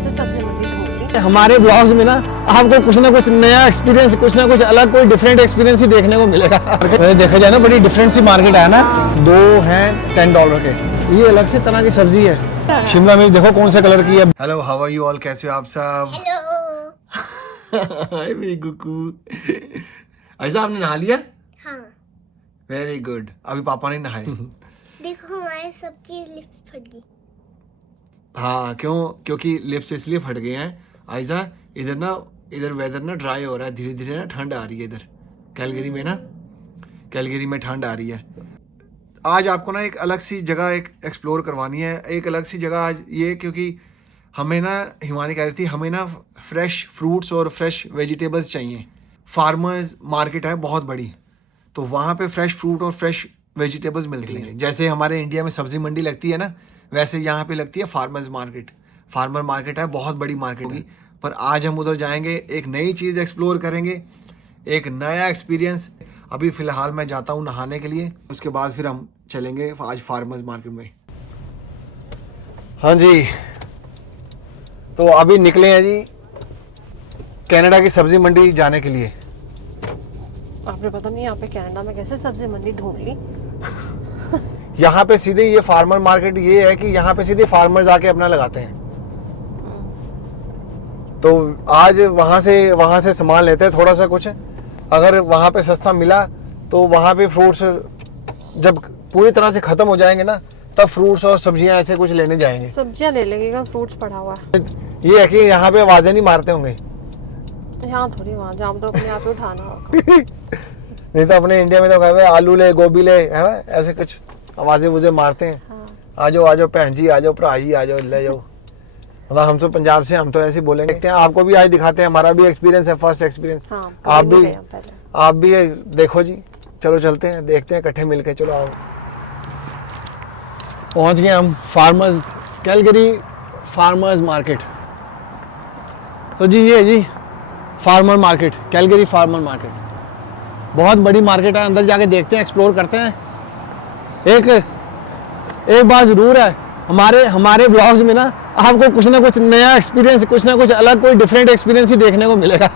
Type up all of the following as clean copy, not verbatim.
कैसे सब्जी मंडी ढूंढ ली। हमारे ब्लॉग्स में ना आपको कुछ ना कुछ नया एक्सपीरियंस, कुछ ना कुछ अलग, कोई डिफरेंट एक्सपीरियंस ही देखने को मिलेगा। देखा जाए ना बड़ी डिफरेंट सी मार्केट है ना। दो हैं $10 के, ये अलग से तरह की सब्जी है। शिमला मिर्च देखो कौन से कलर की है। Hello, how are you all, कैसे हो आप सब? हाय मेरी गुक्कू। ऐसा आपने नहा लिया? हाँ। Very good. अभी पापा ने नहाए। देखो हमारे सबकी लिफ्ट फट गई। हाँ, क्यों? क्योंकि लिप्स इसलिए फट गए हैं आयजा, इधर वेदर ना ड्राई हो रहा है, धीरे धीरे ना ठंड आ रही है इधर कैलगरी में ना। कैलगरी में ठंड आ रही है। आज आपको ना एक अलग सी जगह एक एक्सप्लोर करवानी है, एक अलग सी जगह आज ये, क्योंकि हमें ना हिमानी कह रही थी हमें ना फ्रेश फ्रूट्स और फ्रेश वेजिटेबल्स चाहिए। फार्मर्स मार्केट है बहुत बड़ी, तो वहाँ पे फ्रेश फ्रूट और फ्रेश वेजिटेबल्स मिलती हैं। जैसे हमारे इंडिया में सब्जी मंडी लगती है ना, वैसे यहाँ पे लगती है फार्मर्स मार्केट। फार्मर मार्केट है, बहुत बड़ी मार्केट होगी। पर आज हम उधर जाएंगे, एक नई चीज़ एक्सप्लोर करेंगे, एक नया एक्सपीरियंस। अभी फ़िलहाल मैं जाता हूँ नहाने के लिए, उसके बाद फिर हम चलेंगे आज फार्मर्स मार्केट में। हाँ जी, तो अभी निकले हैं जी कनाडा की सब्जी मंडी जाने के लिए। आपने पता नहीं यहाँ पे कनाडा में कैसे सब्जी मंडी ढूंढ ली। यहाँ पे सीधे ये फार्मर मार्केट ये है कि यहाँ पे सीधे फार्मर्स आके अपना लगाते हैं। तो आज वहाँ से सामान लेते हैं थोड़ा सा कुछ। अगर वहाँ पे सस्ता मिला तो वहाँ पे फ्रूट्स जब पूरी तरह से ख़त्म हो जाएंगे ना, तब फ्रूट्स और सब्जियाँ ऐसे कुछ लेने जाएंगे। सब्जियाँ ले लेंगे, फ्रूट्स पड़ा हुआ है। ये है कि यहाँ पे आवाज़ें नहीं मारते होंगे। यहाँ थोड़ी, वहाँ जाम तो अपने आप ही उठाना होगा। नहीं तो अपने इंडिया में तो कहते हैं आलू ले, गोभी ले, है ना, ऐसे कुछ आवाज़ें वुज़ें मारते हैं। हाँ। आ जाओ भैन जी, आ जाओ भरा जी, आ जाओ ले जाओ। मतलब हम तो पंजाब से, हम तो ऐसे बोलेंगे। देखते हैं, आपको भी आज दिखाते हैं, हमारा भी एक्सपीरियंस है, फर्स्ट एक्सपीरियंस। हाँ, आप भी देखो जी। चलो चलते हैं, देखते हैं इकट्ठे मिलके। चलो आओ। पहुंच गए हम फार्मर्स, कैलगरी फार्मर्स मार्केट। तो जी ये जी farmer market, Calgary farmer market बहुत बड़ी मार्केट है। अंदर जाके देखते हैं, एक्सप्लोर करते हैं। एक बात ज़रूर है, हमारे ब्लॉग्स में ना आपको कुछ ना कुछ नया एक्सपीरियंस, कुछ ना कुछ अलग, कोई डिफरेंट एक्सपीरियंस ही देखने को मिलेगा।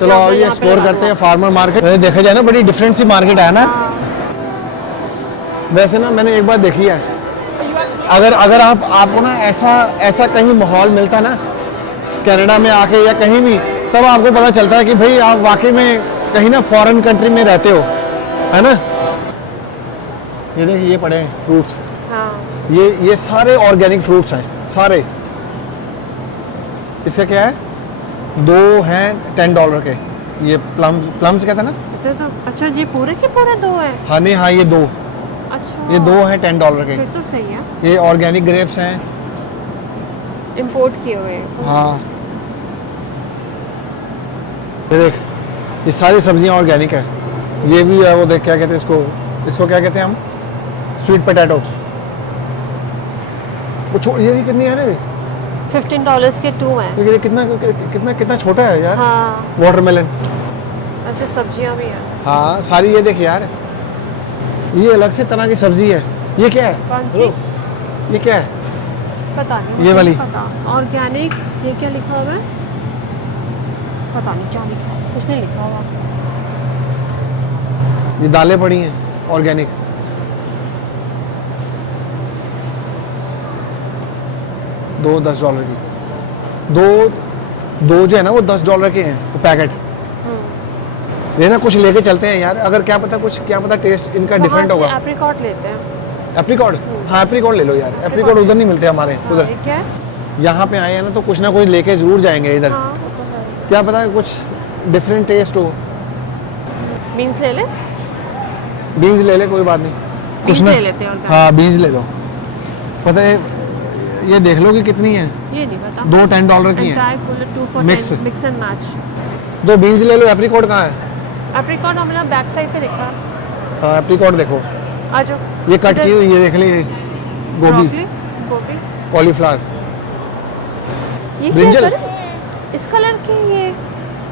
चलो आओ ये एक्सप्लोर करते हैं फार्मर मार्केट। देखा जाए ना बड़ी डिफरेंट सी मार्केट है ना। वैसे ना मैंने एक बात देखी है, अगर आपको ना ऐसा कहीं माहौल मिलता ना कनाडा में आके या कहीं भी, तब आपको पता चलता है कि भाई आप वाकई में कहीं ना फॉरेन कंट्री में रहते हो, है ना। ये देखिए, ये पड़े हैं फ्रूट्स। हाँ। ये सारे ऑर्गेनिक फ्रूट्स हैं सारे। इसका क्या है, दो हैं $10 के। ये प्लम्स कहते हैं ना। तो अच्छा, ये पूरे के पूरे दो है? हाँ नहीं, हाँ ये दो। अच्छा, ये दो हैं $10 के। फिर तो सही है। ये ऑर्गेनिक ग्रेप्स हैं, इंपोर्ट किए हुए। हाँ। ये देख, ये सारी सब्जियां ऑर्गेनिक है। ये भी है, वो देख क्या कहते हैं इसको क्या कहते हैं हम, स्वीट पोटैटो। वो ये कितनी है रे? $15 के 2 हैं। ये कितना छोटा है यार। हाँ। वाटरमेलन। अच्छा, सब्जियां भी हैं। हाँ सारी। ये देख यार, ये अलग से तरह की सब्जी है। ये क्या है? कौन सी? ये क्या है? पता नहीं, ये वाली ऑर्गेनिक। ये क्या लिखा हुआ है? पता नहीं क्या लिखा है, कुछ नहीं लिखा हुआ। ये दालें पड़ी हैं ऑर्गेनिक। दो $10 की। दो जो है ना वो $10 के हैं वो पैकेट। ये ना कुछ लेके चलते हैं यार, अगर क्या पता टेस्ट इनका डिफरेंट होगा। एप्रिकॉट लेते हैं। एप्रिकॉट? हाँ एप्रिकॉट ले लो यार। एप्रिकॉट उधर नहीं मिलते हमारे उधर। क्या? यहाँ पे आए हैं ना तो कुछ ना कुछ लेके जरूर जाएंगे इधर। हाँ, क्या पता कुछ डिफरेंट टेस्ट हो। बीन्स ले ले। बीन्स ले ले, कोई बात नहीं। बीन्स ले लेते हैं। हाँ बीन्स ले लो। पता है ये देख लो कि कितनी है। ये नहीं पता। दो $10 की हैं। Entire cooler 2 for Mix. 10 mix and match. दो बीन्स ले लो। एप्रिकॉट कहाँ है? एप्रिकॉट हमने बैक साइड पे देखा। हाँ एप्रिकॉट देखो, आ जाओ। ये कट की हुई, ये देख ले, गोभी, गोभी। कॉलीफ्लावर, ये ब्रिंजल, क्या कलर? इस कलर की ये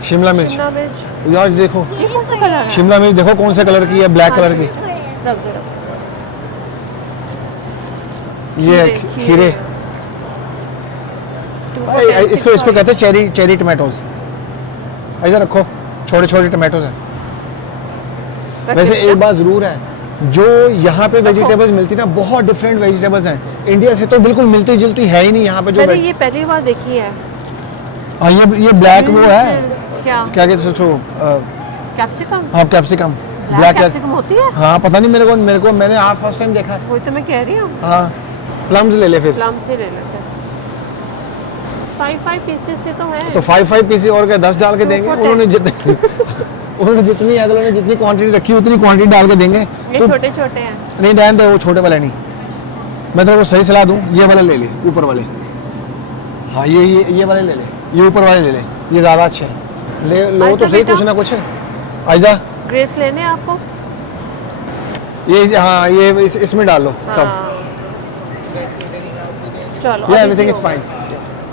शिमला मिर्च। शिमला मिर्च। यार देखो ये कौन सा कलर है? शिमला मिर्च देखो कौन से कलर की है, ब्लैक कलर की। रख दो रख ये खीरे, खीरे। 2 for 10, इसको 6 for कहते हैं चेरी टमाटोज। ऐसा रखो, छोटे छोटे टमाटोज हैं। रख वैसे दिया? एक बात जरूर है, जो यहाँ पे वेजिटेबल्स मिलती ना, बहुत डिफरेंट वेजिटेबल्स हैं। इंडिया से तो बिल्कुल मिलती जुलती है ही नहीं यहाँ पे जो मैंने ये पहली बार देखी है। हाँ ये ब्लैक वो है, क्या क्या कहते हैं सोचो, कैप्सिकम? हाँ कैप्सिकम, ब्लैक कैप्सिकम होती है? हाँ पता नहीं मेरे को मैंने आज फर्स्ट टाइम देखा है। वही तो मैं कह रही हूँ। हाँ प्लम्स ले ले फिर। प्लम से ले लेते हैं। 5 पीसेस से तो है। तो 5 पीसी और क्या 10 डाल के 2 देंगे। for 10। उन्होंने जितनी अगलों ने जितनी क्वांटिटी रखी उतनी क्वांटिटी डाल के देंगे। ये तो छोटे छोटे हैं। नहीं डाल दे, वो छोटे वाले नहीं। मैं तेरे को सही सलाह दूं, ये वाले ले ले, ऊपर वाले। हाँ ये वाले ले ले, ये ऊपर वाले ले ले, ये ज़्यादा अच्छे हैं। ले लो आयशा तो सही, बेटा? कुछ ना कुछ है। आयजा ग्रेप्स लेने हैं आपको? ये, हाँ ये इसमें डाल लो सब। हाँ। चलो ये अब एवरीथिंग easy इज हो फाइन,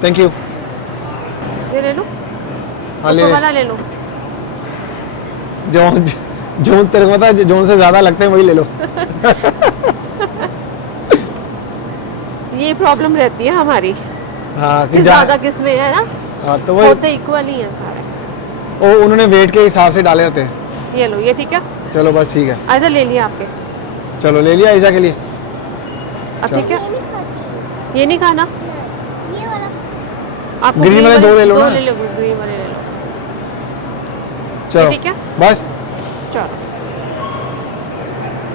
थैंक यू। गया। ये ले लो। हाँ ले ऊपर ले। वाला ले लो। जोन तेरे को पता है, जोन से ज़्यादा लगते हैं वही ले लो। ये प्रॉब्लम रहती है हमारी हाँ कि ज्यादा किसमें है ना, हाँ तो वो होते इक्वल ही हैं सारे। उन्होंने वेट के हिसाब से डाले होते हैं। ये लो, ये ठीक है। चलो बस ठीक है, ऐसा ले लिया आपके। चलो ले लिया ईसा के लिए। अब ठीक है। ये नहीं खाती। ये नहीं खाना ये वाला आपको। ग्रीन वाले दो ले लो ना। ले लो, ग्रीन वाले ले लो। चलो ठीक है? बस। चलो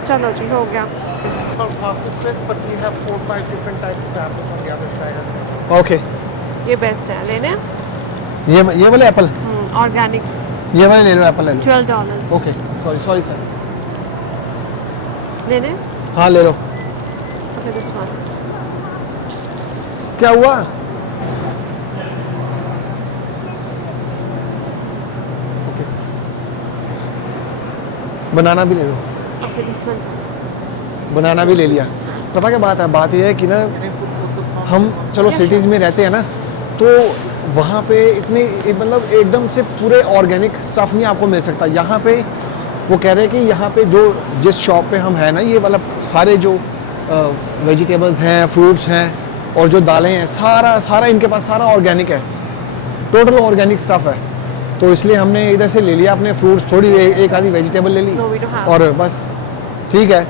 चलो जी, हो गया। This is called plastic fish, but we have 4-5 different types of apples on the other side as well. Okay, ये बेस्ट है लेने। ये वाले एप्पल, ऑर्गेनिक। ये वाले ले लो, एप्पल ले लो। $12। Okay sorry sir. लेने। हाँ ले लो। Okay this one. क्या हुआ? ओके बनाना भी ले लो। Okay this one. बनाना भी ले लिया। पता क्या बात है, बात ये है कि ना हम चलो सिटीज़ में रहते हैं ना, तो वहाँ पे इतने मतलब एकदम से पूरे ऑर्गेनिक स्टफ़ नहीं आपको मिल सकता। यहाँ पे वो कह रहे हैं कि यहाँ पे जो जिस शॉप पे हम हैं ना, ये वाला सारे जो वेजिटेबल्स हैं, फ्रूट्स हैं और जो दालें हैं, सारा इनके पास सारा ऑर्गेनिक है, टोटल ऑर्गेनिक स्टफ़ है। तो इसलिए हमने इधर से ले लिया अपने फ्रूट्स, थोड़ी एक आधी वेजिटेबल ले ली No, we don't have. और बस ठीक है।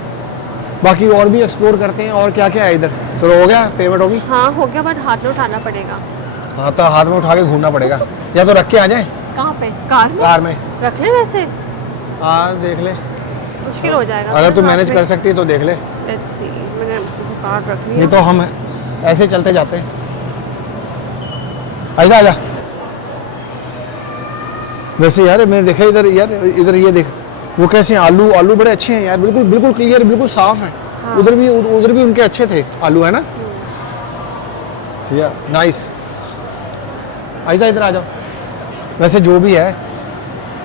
बाकी और भी एक्सप्लोर करते हैं और क्या क्या है इधर। चलो हो गया, पेमेंट होगी। हाँ हो गया, बट हाथ में उठाना पड़ेगा। हाँ तो हाथ में उठा के घूमना पड़ेगा, या तो रख के आ जाए कहाँ पे? कार में? कार में। रख ले वैसे, हाँ देख ले, मुश्किल हो जाएगा। अगर तू मैनेज कर सकती है तो देख ले, लेट्स सी। मैंने कार रख नहीं लिया। तो हम ऐसे चलते जाते हैं। ऐसा आजा। वैसे यार मैंने देखा इधर, इधर ये देख, वो कैसे हैं, आलू बड़े अच्छे हैं यार, बिल्कुल क्लियर, बिल्कुल साफ है। हाँ। उधर भी उनके अच्छे थे आलू, है ना। या नाइस। ऐसा इधर आ जाओ। वैसे जो भी है,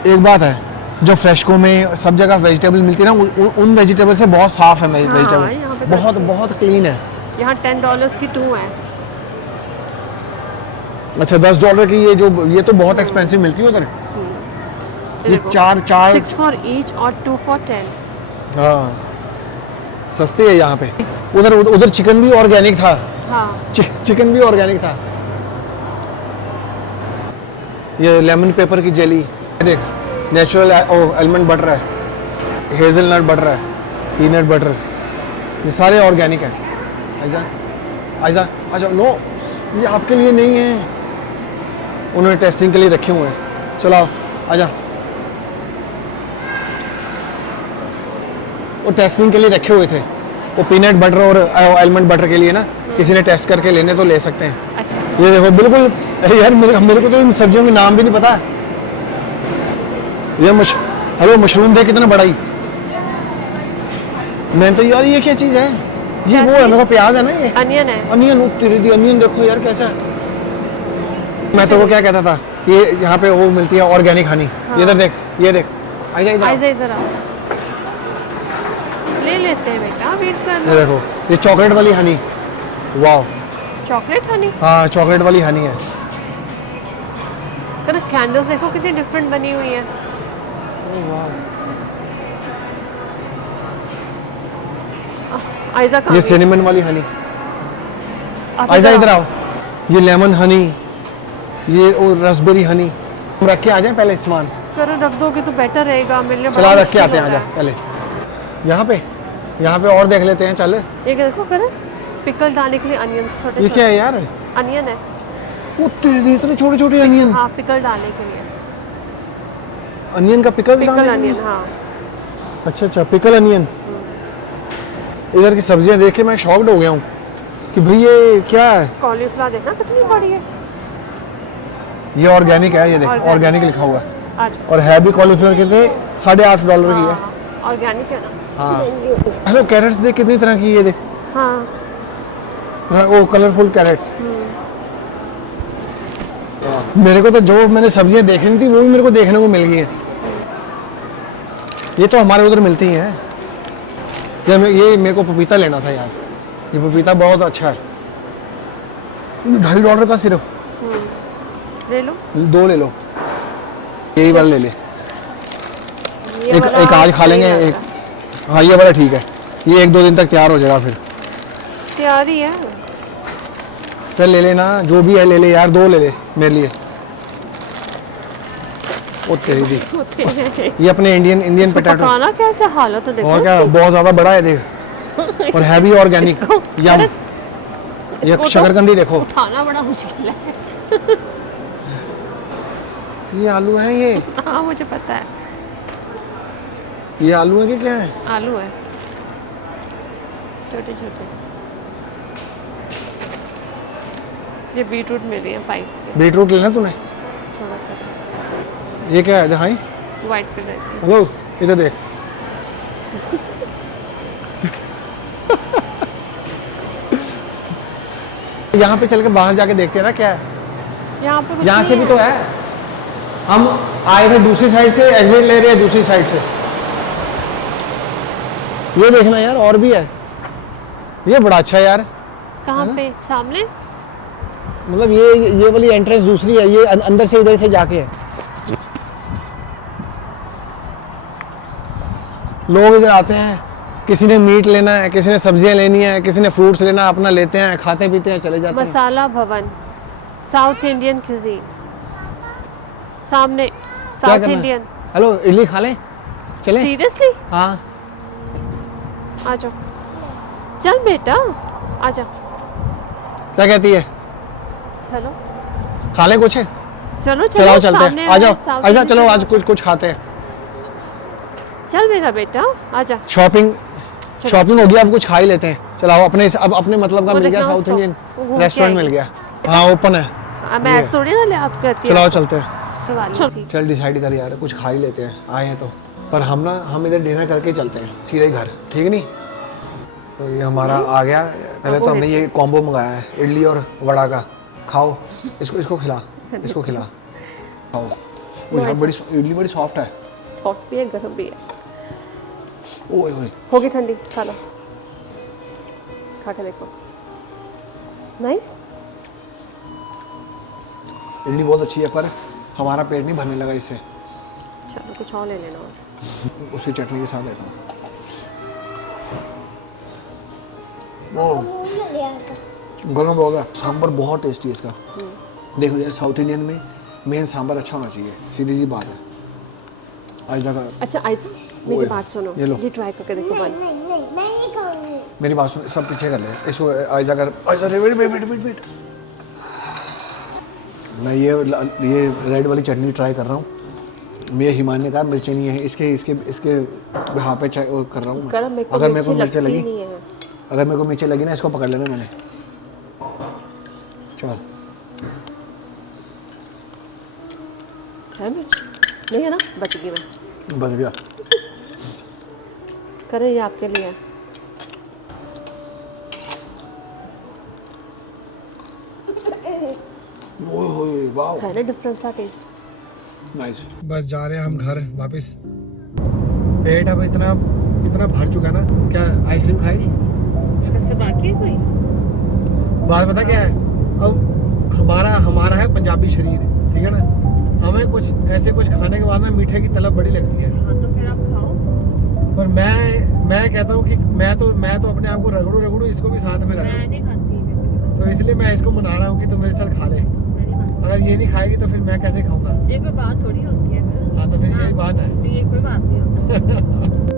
एक बात है, जो फ्रेशको में सब जगह वेजिटेबल मिलती है ना, उन वेजिटेबल से बहुत साफ है यहाँ वेजिटेबल्स, पे तो बहुत अच्छी बहुत क्लीन है। यहाँ $10 की 2 है। अच्छा $10 की ये तो बहुत एक्सपेंसिव मिलती है उधर। ये चार 6 for each और 2 for 10। हाँ सस्ती है यहाँ पे। उधर चिकन भी ऑर्गेनिक था, हाँ चिकन भी ऑर्गेनिक था। ये लेमन पेपर की जेली देख, नेचुरल आलमंड बटर है, हेज़लनट बटर है, पीनट बटर, ये सारे ऑर्गेनिक है। ऐसा अच्छा नो, ये आपके लिए नहीं है, उन्होंने टेस्टिंग के लिए रखे हुए हैं। चलो आओ, आजा। वो टेस्टिंग के लिए रखे हुए थे, वो पीनट बटर और आलमंड बटर के लिए ना, किसी ने टेस्ट करके लेने तो ले सकते हैं। अच्छा। ये देखो बिल्कुल यार, मेरे को तो इन सब्जियों के नाम भी नहीं पता। ये हेलो मशरूम देख कितना बड़ा ही। मैं तो यार ये क्या चीज़ है, ये वो है, मेरे को प्याज है ना ये अनियन है। अनियन, तेरी दी अनियन देखो यार कैसा है। मैं तो वो क्या कहता था, ये यहाँ पे वो मिलती है ऑर्गेनिक हनी। हाँ। इधर देख, ये देख, आइजा इधर। आइजा इधर आओ, ले लेते हैं बेटा, वेट ये करना। देखो, ये चॉकलेट वाली हनी, वाह। चॉकलेट हनी, हाँ चॉकलेट वाली हनी है। कर कैंडल्स देखो कितनी डिफरेंट बनी हुई है। आइजा कहाँ ये गई? सिनेमन वाली हनी। आप आइजा इधर इधर आओ। ये लेमन हनी, ये और रसबेरी हनी। हम रख के आ जाए पहले सामान। करो, रख दोगे तो बेटर रहेगा, मिलने चला बड़ा रख के आते हैं, मुश्किल आजा हो रहा पहले। यहाँ पे और देख लेते हैं, चल। है। ये देखो करे, पिकल डालने के लिए अनियंस, छोटे ये क्या है यार? अनियन है। वो तेरी इतने छोटे छोटे अनियन। हाँ, पिकल डालने के लिए, अनियन का पिकल पिकल अनियन। हाँ, अच्छा, पिकल अनियन। इधर की सब्जियां देख के मैं शॉक्ड हो गया हूँ कि भाई ये क्या है। कॉलीफ्लावर देखना कितनी बड़ी है। ये ऑर्गेनिक है, ये देख, Organic। ऑर्गेनिक लिखा हुआ है। आज और है भी कॉलीफ्लावर कितने, $8.5 की है। ऑर्गेनिक है ना। हाँ। हेलो, कैरेट्स देख कितनी तरह की, ये देख, हाँ, वो कलरफुल कैरेट्स। मेरे को तो जो मैंने सब्जियां देखनी थी वो भी मेरे को देखने को मिल गई हैं। ये तो हमारे उधर मिलती हैं। ये मेरे को पपीता लेना था यार, ये पपीता बहुत अच्छा है। $2.5 का सिर्फ। ले लो। 2 ले लो, यही वाला ले ले। ये एक वाला आज खा सही लेंगे, लग एक। रहा है। हाँ ये वाला ठीक है, ये 1-2 दिन तक तैयार हो जाएगा फिर। तैयार ही है। चल ले लेना, जो भी है ले ले यार, 2 ले ले मेरे लिए। ओ तेरी दी, ये अपने इंडियन पोटैटो। पकाना कैसे हालत है देखो। और क्या, बहुत ज्यादा बड़ा है देख, और है भी ऑर्गेनिक। यम, ये इसको तो शकरकंदी देखो। उठाना बड़ा मुश्किल है। ये आलू है, ये हाँ मुझे पता है, ये आलू है कि क्या है? आलू है, छोटे छोटे। ये बीटरूट मिल रही है 5 बीटरूट लेना तूने? छोटा छोटा, ये क्या है दिखाई? व्हाइट पे रहती है। हेलो, इधर देख। यहाँ पे चल के बाहर जाके देखते हैं ना क्या है। यहाँ पे कुछ यहाँ नहीं से भी तो है। हम आए थे दूसरी साइड से, एग्जिट ले रहे हैं दूसरी साइड से। ये देखना यार, और भी है। ये बड़ा अच्छा है यार। कहाँ पे? सामने? मतलब ये वाली एंट्रेंस दूसरी है, ये अंदर से इधर से जाके है। लोग इधर आते हैं, किसी ने मीट लेना है, किसी ने सब्जियां लेनी है, किसी ने फ्रूट्स लेना है, अपना लेते हैं, खाते पीते हैं, चले जाते हैं। मसाला भवन, साउथ इंडियन क्यूजीन। सामने क्या साउथ करना है? इंडियन। हेलो, इडली खा लें, चले? सीरियसली? हाँ। आ जाओ, चल बेटा आ जाओ। क्या कहती है? चलो खा लें कुछ? चलो चलो चलते सामने हैं, आ जाओ, South आजा Indian चलो, आज चलो। कुछ खाते हैं। चल मेरा बेटा आ जा। शॉपिंग हो गया, अब कुछ खा ही लेते हैं। चलाओ, अब अपने मतलब का वो मिल गया, देखना साउथ उसको, इंडियन वो घूम के रेस्टोरेंट मिल आएगी। गया। हाँ ओपन है। मैं ये। ऐसे थोड़ी ना ले आप कहती चलाओ चलते हैं। चल चल डिसाइड कर यार, कुछ खा ही लेते हैं, आए हैं तो। पर हम इधर डिनर करके चलते हैं सीधे घर, ठीक नहीं? तो ये हमारा आ गया। पहले तो हमने ये कॉम्बो मंगाया है, इडली और वड़ा का। खाओ, इसको खिला, इसको खिला, खाओ। वो यार बड़ी इडली बड़ी सॉफ्ट है। सॉफ्ट भी है, गर्म भी है। ओए ओए, होगी ठंडी, खा लो, खा के देखो। नाइस। इडली बहुत अच्छी है, पर हमारा पेट नहीं भरने लगा इससे। चलो कुछ और ले लेना। और उसकी चटनी के साथ लेता हूँ। मुंह में लिया था। गरम बहुत है, सांभर बहुत टेस्टी है इसका। देखो यार, साउथ इंडियन में मेन सांभर अच्छा होना चाहिए, सीधी सी बात है। आज तक अच्छा आयसा, मेरी ओए, बात सुनो, ये लो। ये ट्राई करके देखो बन। नहीं मैं ये खाऊंगी। मेरी बात सुन, सब पीछे कर ले इसको। आज अगर वेट, मैं ये रेड वाली चटनी ट्राई कर रहा हूँ। मैं हिमान ने कहा मिर्ची नहीं है, इसके यहाँ पे कर रहा हूँ। गरम, मेरे को अगर मेरे को मिर्ची मिर्ची लगती लगी, नहीं है। अगर मेरे को मिर्ची लगी ना, इसको पकड़ लेना मैंने। चल है मिर्च नहीं है ना, बच गई मैं। बच गया। करे ये आपके लिए। ओए वाओ, है ना डिफरेंट सा टेस्ट। नाइस। बस जा रहे हैं हम घर वापस। पेट अब इतना इतना भर चुका है ना। क्या आइसक्रीम खाएगी? इससे बाकी है कोई? बात पता क्या है, अब हमारा है पंजाबी शरीर, ठीक है ना। हमें कुछ ऐसे कुछ खाने के बाद में मीठे की तलब बड़ी लगती है। हाँ तो फिर आप खाओ। पर मैं कहता हूँ कि मैं तो अपने आप को रगड़ू इसको भी साथ में मैं रगड़ू। नहीं खाती। तो इसलिए मैं इसको मना रहा हूँ कि तू मेरे साथ खा ले। मैं नहीं खाती। अगर ये नहीं खाएगी तो फिर मैं कैसे खाऊंगा? ये कोई बात थोड़ी होती है फिर। हाँ तो फिर यही बात है। ये कोई बात नहीं होती।